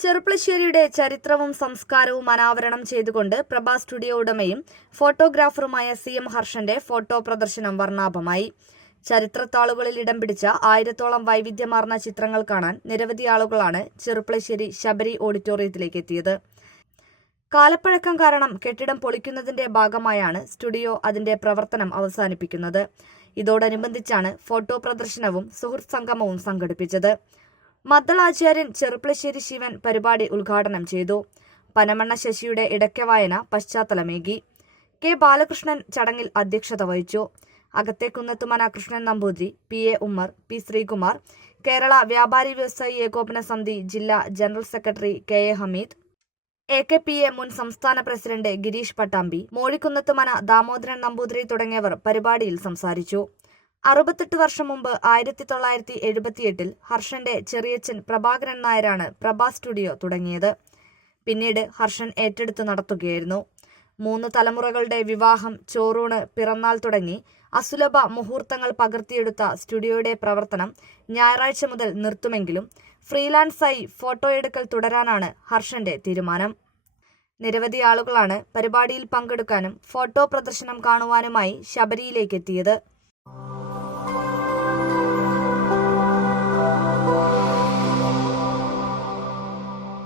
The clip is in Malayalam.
ചെറുപ്പളശ്ശേരിയുടെ ചരിത്രവും സംസ്കാരവും അനാവരണം ചെയ്തുകൊണ്ട് പ്രഭ സ്റ്റുഡിയോ ഉടമയും ഫോട്ടോഗ്രാഫറുമായ CM ഹർഷന്റെ ഫോട്ടോ പ്രദർശനം വർണ്ണാഭമായി. ചരിത്രത്താളുകളിൽ ഇടം പിടിച്ച 1000-ഓളം വൈവിധ്യമാർന്ന ചിത്രങ്ങൾ കാണാൻ നിരവധി ആളുകളാണ് ചെറുപ്പളശ്ശേരി ശബരി ഓഡിറ്റോറിയത്തിലേക്ക് എത്തിയത്. കാലപ്പഴക്കം കാരണം കെട്ടിടം പൊളിക്കുന്നതിന്റെ ഭാഗമായാണ് സ്റ്റുഡിയോ അതിന്റെ പ്രവർത്തനം അവസാനിപ്പിക്കുന്നത്. ഇതോടനുബന്ധിച്ചാണ് ഫോട്ടോ പ്രദർശനവും സുഹൃത്ത് സംഗമവും സംഘടിപ്പിച്ചത്. മദ്ദളാചാര്യൻ ചെറുപ്പളശ്ശേരി ശിവൻ പരിപാടി ഉദ്ഘാടനം ചെയ്തു. പനമണ്ണ ശശിയുടെ ഇടയ്ക്കവായന പശ്ചാത്തലമേകി. കെ ബാലകൃഷ്ണൻ ചടങ്ങിൽ അധ്യക്ഷത വഹിച്ചു. അകത്തേക്കുന്നത്തുമന കൃഷ്ണൻ നമ്പൂതിരി, PA ഉമ്മർ, P ശ്രീകുമാർ, കേരള വ്യാപാരി വ്യവസായി ഏകോപന സമിതി ജില്ലാ general secretary KA Hameed, AKPA മുൻ സംസ്ഥാന പ്രസിഡന്റ് ഗിരീഷ് പട്ടാമ്പി, മോഴിക്കുന്നത്തുമന ദാമോദരൻ നമ്പൂതിരി തുടങ്ങിയവർ പരിപാടിയിൽ സംസാരിച്ചു. 68 വർഷം മുമ്പ് 1978 ഹർഷന്റെ ചെറിയച്ഛൻ പ്രഭാകരൻ നായരാണ് പ്രഭ സ്റ്റുഡിയോ തുടങ്ങിയത്. പിന്നീട് ഹർഷൻ ഏറ്റെടുത്ത് നടത്തുകയായിരുന്നു. 3 തലമുറകളുടെ വിവാഹം, ചോറൂണ്, പിറന്നാൾ തുടങ്ങി അസുലഭ മുഹൂർത്തങ്ങൾ പകർത്തിയെടുത്ത സ്റ്റുഡിയോയുടെ പ്രവർത്തനം ഞായറാഴ്ച മുതൽ നിർത്തുമെങ്കിലും ഫ്രീലാൻസായി ഫോട്ടോയെടുക്കൽ തുടരാനാണ് ഹർഷന്റെ തീരുമാനം. നിരവധി ആളുകളാണ് പരിപാടിയിൽ പങ്കെടുക്കാനും ഫോട്ടോ പ്രദർശനം കാണുവാനുമായി ശബരിയിലേക്ക് എത്തിയത്.